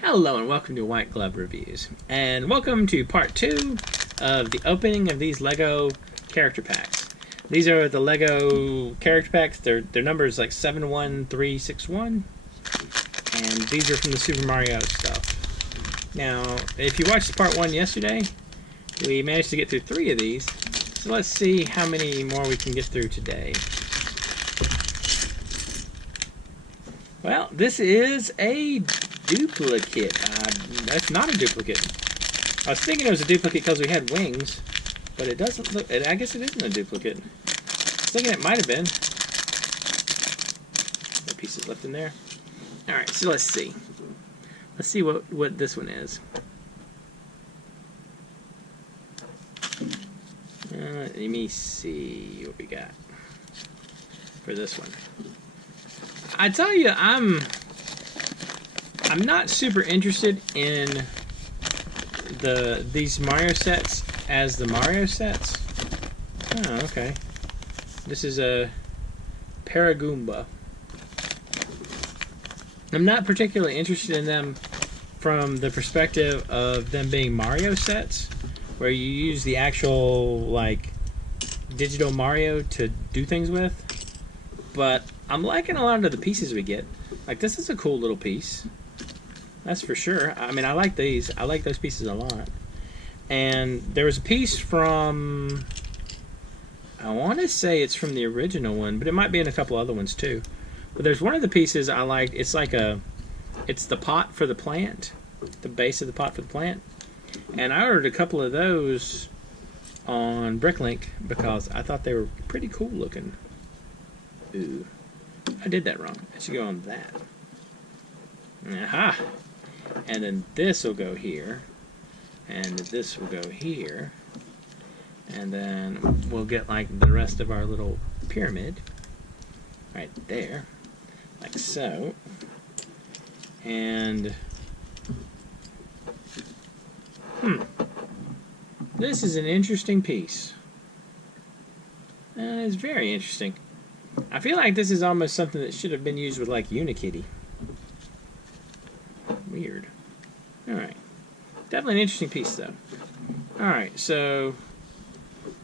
Hello and welcome to White Glove Reviews, and welcome to part 2 of the opening of these LEGO character packs. These are the LEGO character packs. Their number is like 71361, and these are from the Super Mario stuff. Now, if you watched part 1 yesterday, we managed to get through 3 of these, so let's see how many more we can get through today. Well, this is a duplicate. That's not a duplicate. I was thinking it was a duplicate because we had wings, but it doesn't look. I guess it isn't a duplicate. I was thinking it might have been. No pieces left in there. All right, so let's see. Let's see what this one is. Let me see what we got for this one. I tell you, I'm not super interested in these Mario sets as the Mario sets. Oh, okay. This is a Paragoomba. I'm not particularly interested in them from the perspective of them being Mario sets, where you use the actual, like, digital Mario to do things with. But I'm liking a lot of the pieces we get. Like, this is a cool little piece. That's for sure. I mean, I like these. I like those pieces a lot. And there was a piece from... I want to say it's from the original one, but it might be in a couple other ones too. But there's one of the pieces I liked. It's like it's the pot for the plant. The base of the pot for the plant. And I ordered a couple of those on Bricklink because I thought they were pretty cool looking. Ooh. I did that wrong. It should go on that. Aha! And then this will go here. And this will go here. And then we'll get like the rest of our little pyramid. Right there. Like so. And... This is an interesting piece. It's very interesting. I feel like this is almost something that should have been used with like Unikitty. Weird. Alright. Definitely an interesting piece though. Alright, so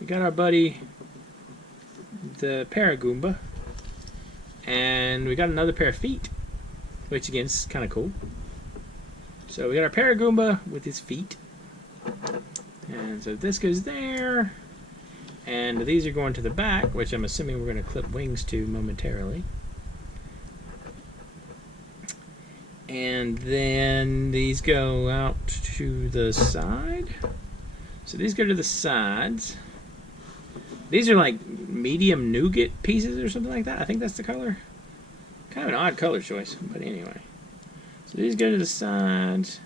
we got our buddy the Paragoomba. And we got another pair of feet, which again is kind of cool. So we got our Paragoomba with his feet. And so this goes there. And these are going to the back, which I'm assuming we're going to clip wings to momentarily. And then these go out to the side. So these go to the sides. These are like medium nougat pieces or something like that. I think that's the color. Kind of an odd color choice, but anyway. So these go to the sides.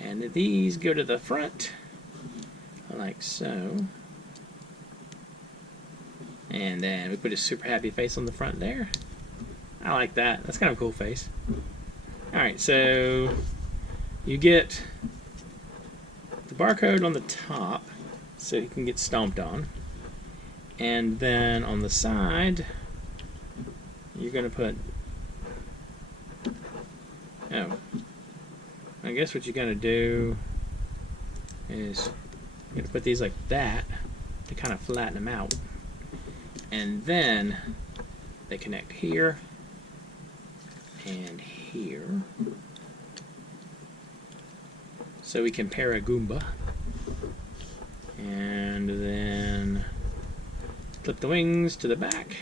And these go to the front. Like so. And then we put a super happy face on the front there. I like that. That's kind of a cool face. Alright, so you get the barcode on the top so you can get stomped on. And then on the side, you're going to put... Oh. I guess what you're going to do is you're going to put these like that to kind of flatten them out. And then they connect here and here. So we can Paragoomba. And then clip the wings to the back.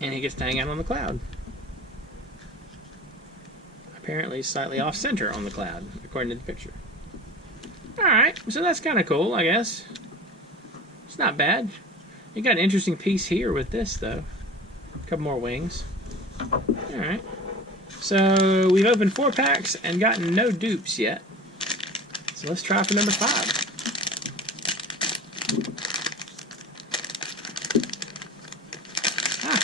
And he gets to hang out on the cloud. Apparently slightly off center on the cloud, according to the picture. Alright, so that's kind of cool, I guess. It's not bad. You got an interesting piece here with this, though. A couple more wings. Alright. So, we've opened 4 packs and gotten no dupes yet. So let's try for number 5. Ah!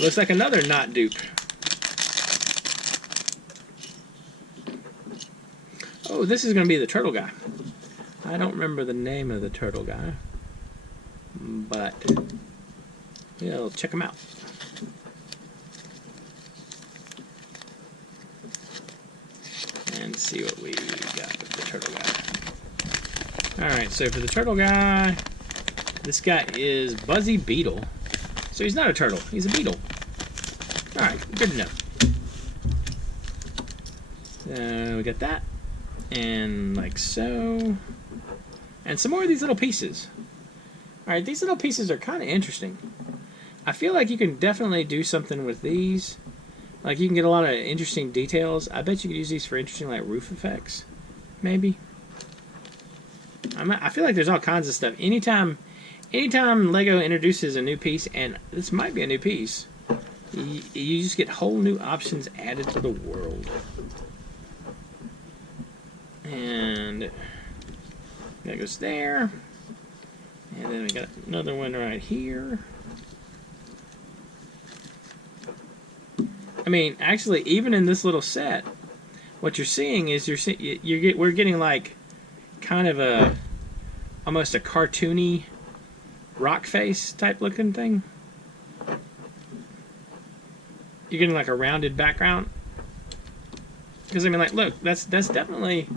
Looks like another not dupe. Oh, this is going to be the turtle guy. I don't remember the name of the turtle guy, but we'll check him out. Let's see what we got with the turtle guy. Alright, so for the turtle guy, this guy is Buzzy Beetle. So he's not a turtle, he's a beetle. Alright, good to know. We got that. And like so. And some more of these little pieces. Alright, these little pieces are kind of interesting. I feel like you can definitely do something with these. Like, you can get a lot of interesting details. I bet you could use these for interesting, like, roof effects. Maybe. I feel like there's all kinds of stuff. Anytime Lego introduces a new piece, and this might be a new piece, you just get whole new options added to the world. And that goes there. And then we got another one right here. I mean, actually, even in this little set, what you're seeing is we're getting like kind of almost a cartoony rock face type looking thing. You're getting like a rounded background. Because I mean, like, look, that's definitely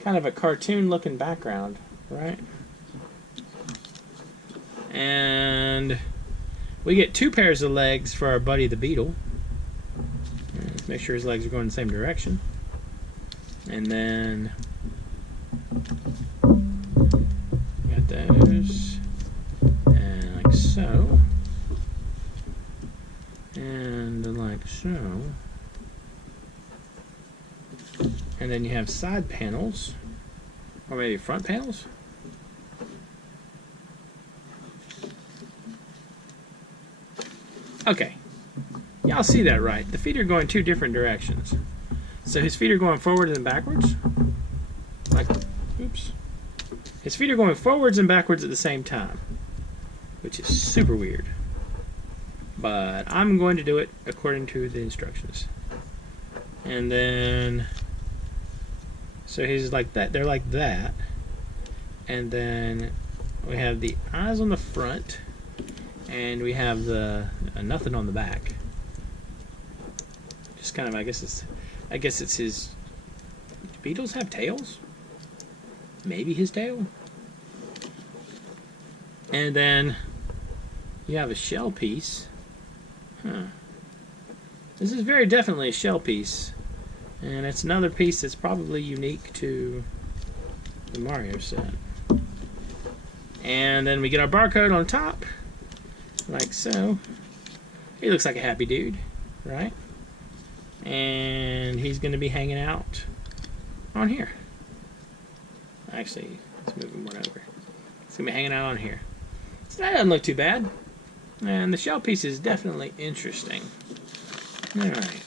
kind of a cartoon looking background, right? And we get 2 pairs of legs for our buddy the beetle. Let's make sure his legs are going in the same direction. And then got those. And like so. And like so. And then you have side panels. Or maybe front panels. Okay. Y'all see that right. The feet are going 2 different directions. So his feet are going forward and backwards. Like, oops. His feet are going forwards and backwards at the same time. Which is super weird. But I'm going to do it according to the instructions. And then, so he's like that. They're like that. And then we have the eyes on the front. And we have the nothing on the back. Just kind of, I guess it's his. Do beetles have tails? Maybe his tail. And then you have a shell piece. Huh. This is very definitely a shell piece, and it's another piece that's probably unique to the Mario set. And then we get our barcode on top. Like so. He looks like a happy dude, right? And he's going to be hanging out on here. Actually, let's move him one over. He's going to be hanging out on here. So that doesn't look too bad. And the shell piece is definitely interesting. Alright.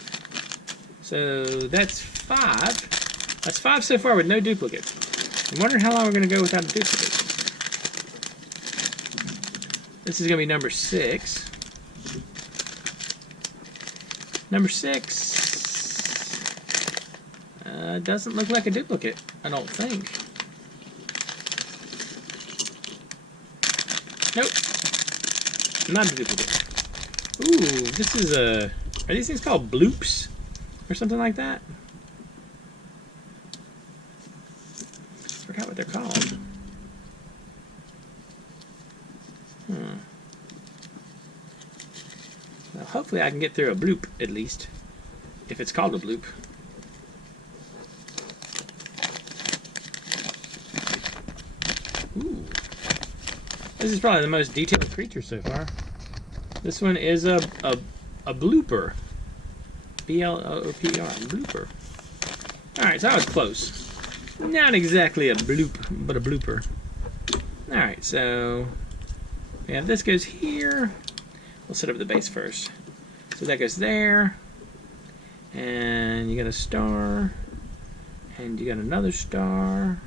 So that's 5. That's 5 so far with no duplicates. I'm wondering how long we're going to go without a duplicate. This is going to be number 6. Number 6 doesn't look like a duplicate, I don't think. Nope. Not a duplicate. Ooh, this is a... Are these things called bloops? Or something like that? I forgot what they're called. Well, hopefully I can get through a bloop, at least. If it's called a bloop. Ooh. This is probably the most detailed creature so far. This one is a blooper. B-L-O-O-P-R. Blooper. Alright, so that was close. Not exactly a bloop, but a blooper. Alright, so we have this goes here. We'll set up the base first. So that goes there. And you got a star. And you got another star.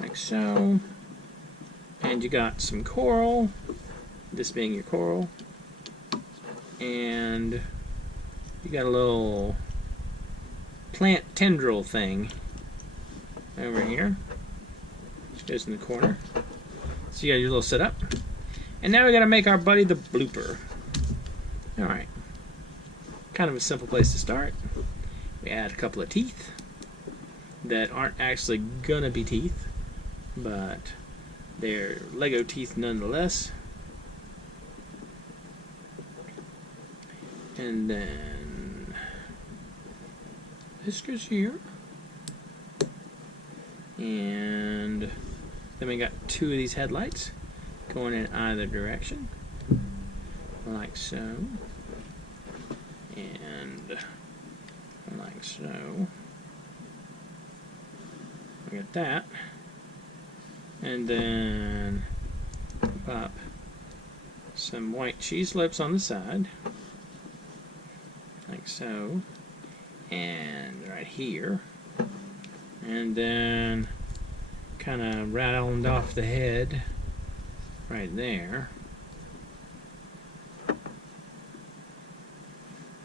Like so. And you got some coral. This being your coral. And you got a little plant tendril thing over here. Which goes in the corner. So you got your little setup. And now we got to make our buddy the blooper. Alright. Kind of a simple place to start. We add a couple of teeth that aren't actually gonna be teeth, but they're Lego teeth nonetheless. And then whiskers here. And then we got two of these headlights going in either direction, like so, and like so. We got that, and then pop some white cheese lips on the side, like so, and right here. And then kind of round off the head right there.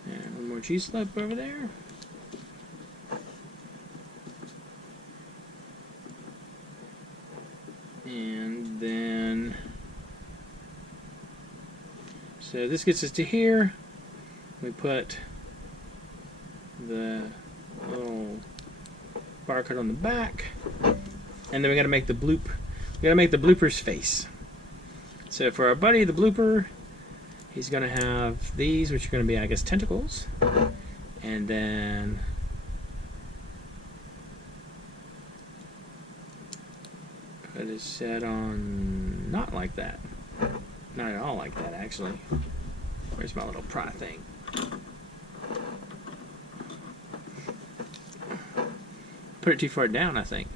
And one more cheese slip over there. And then, so this gets us to here. We put the little barcode on the back, and then we got to make the bloop. We got to make the blooper's face. So for our buddy, the blooper, he's going to have these, which are going to be, I guess, tentacles, and then put his head on not like that, not at all like that, actually. Where's my little pry thing? Put it too far down, I think.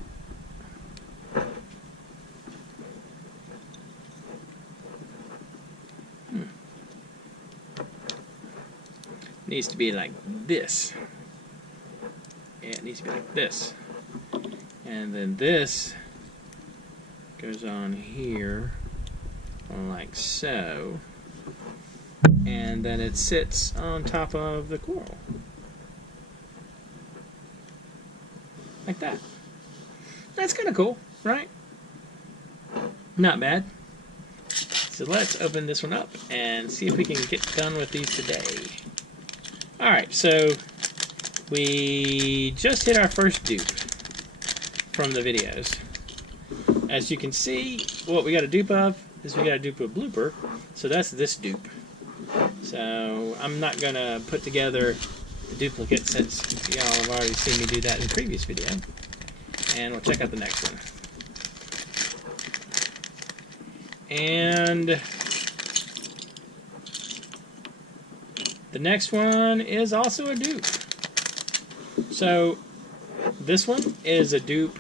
Needs to be like this. Yeah, it needs to be like this. And then this goes on here, like so. And then it sits on top of the coral. Like that. That's kind of cool, right? Not bad. So let's open this one up and see if we can get done with these today. Alright, so we just hit our first dupe from the videos. As you can see, what we got a dupe of is we got a dupe of Blooper. So that's this dupe. So I'm not going to put together duplicate since y'all have already seen me do that in the previous video, and we'll check out the next one. And the next one is also a dupe. So this one is a dupe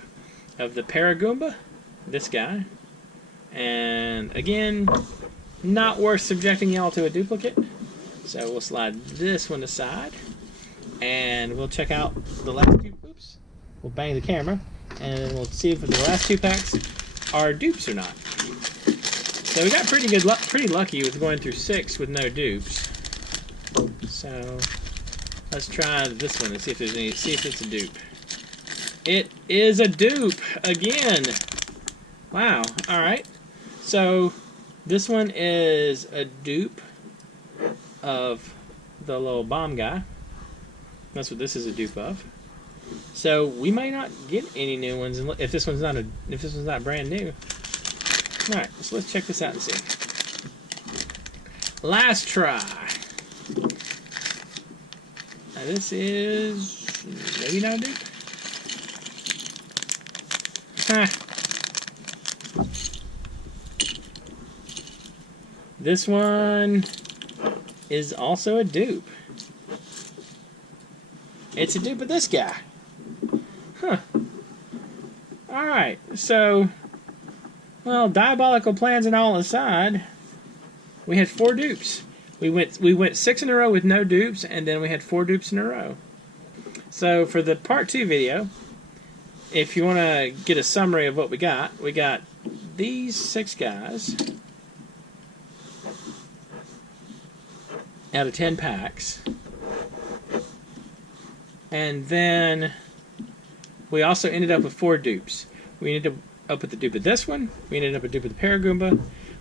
of the Paragoomba, this guy, and again, not worth subjecting y'all to a duplicate, so we'll slide this one aside. And we'll check out the last two. Oops. We'll bang the camera, and then we'll see if the last two packs are dupes or not. So we got pretty lucky with going through 6 with no dupes. So let's try this one and see if there's any. See if it's a dupe. It is a dupe again. Wow. All right. So this one is a dupe of the little bomb guy. That's what this is a dupe of. So we might not get any new ones if this one's not brand new. All right, so let's check this out and see. Last try. Now this is maybe not a dupe. This one is also a dupe. It's a dupe of this guy. Huh. Alright, so, well, diabolical plans and all aside, we had 4 dupes. We went 6 in a row with no dupes, and then we had 4 dupes in a row. So for the part 2 video, if you want to get a summary of what we got these 6 guys out of 10 packs. And then we also ended up with 4 dupes. We ended up with the dupe of this one. We ended up with the dupe of the Paragoomba.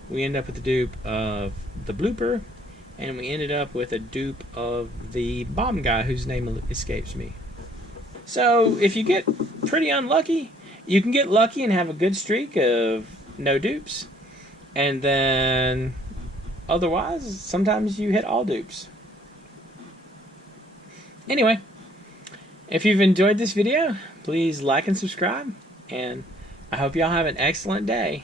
We ended up with the dupe of the Blooper. And we ended up with a dupe of the bomb guy whose name escapes me. So if you get pretty unlucky, you can get lucky and have a good streak of no dupes. And then otherwise, sometimes you hit all dupes. Anyway, if you've enjoyed this video, please like and subscribe. And I hope y'all have an excellent day.